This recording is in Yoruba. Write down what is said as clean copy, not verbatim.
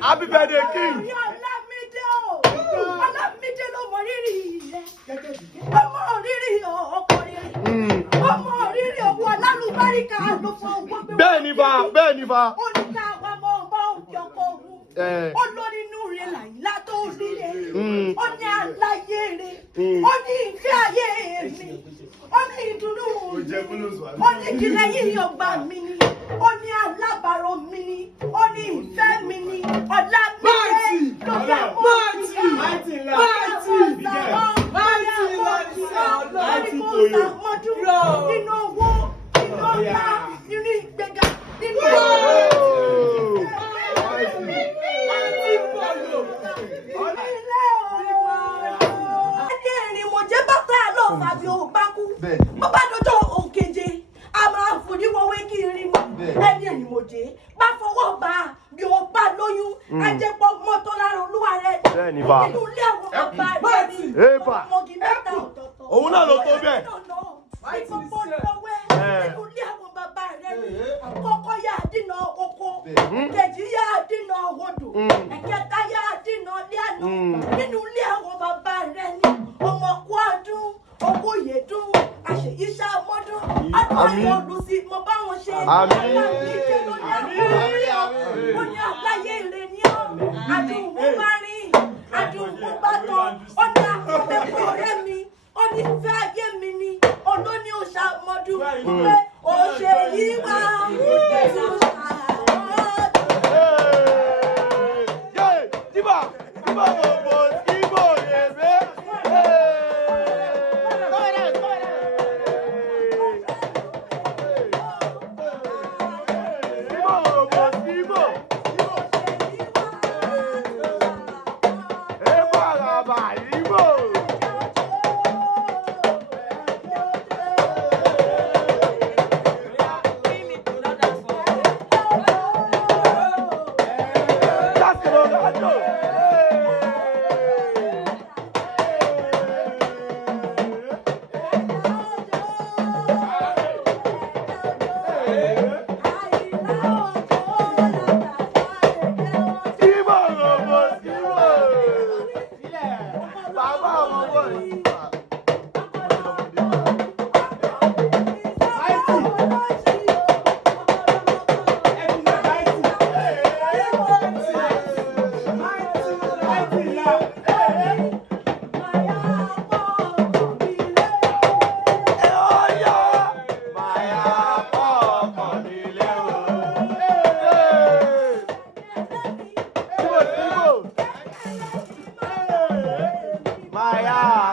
Happy birthday, King. Bẹ́ẹ̀ni fa. Olórí inú rẹ̀ làyílá tó rí rẹ̀. Ó ní aláyé rẹ̀. Ó ní ìfẹ́ ayé mi. Ó ní ìdùnnú mi. Ó ní kílẹ̀ yìí ọgbà mi ni. Ó ní alábàárò mi ni. Ó ní ìfẹ́ mi ni. Ọ̀la mi rẹ̀ lọ́jà nínú owó, nínú ọ̀la, nínú ìgbéga, nínú tàbí o bá kú bó bá dọjọ́ òkeje a máa fojú wọwé kí n rí mọ ẹni ẹni mo jẹ bá fọwọ́ bá bí o bá lóyún ajẹpọ mọtò lára olúwa rẹ nínú ilé àwọn bàbá rẹ ní ọmọge mẹ́ta ọ̀tọ̀ọ̀tọ̀ òun náà ló tó bẹ́ẹ̀. ìfọ̀pọ̀ lọ́wẹ́ nínú ilé àwọn bàbá rẹ ní kọ́kọ́ yá dínà oko kejì yá dínà odò ẹ̀kẹta yá dínà ilé àná nínú ilé àwọn bàbá rẹ ní ọmọ kú ọdún owó yẹ̀dún àṣeyíṣà mọ́dún àtúwáyé olùsí mo bá wọn ṣe aláàbíjẹ ló ní àwọn ó ní àgbáyé ire ní ọ àdùnmú bá rìn àdùnmú bá tán ó ní àkọ́bẹ̀kọ́ ọ̀rẹ́ mi ó ní ìfẹ́ ayé mi ni olóní òṣà mọ́dún pé òṣè yìí wá èso Maya,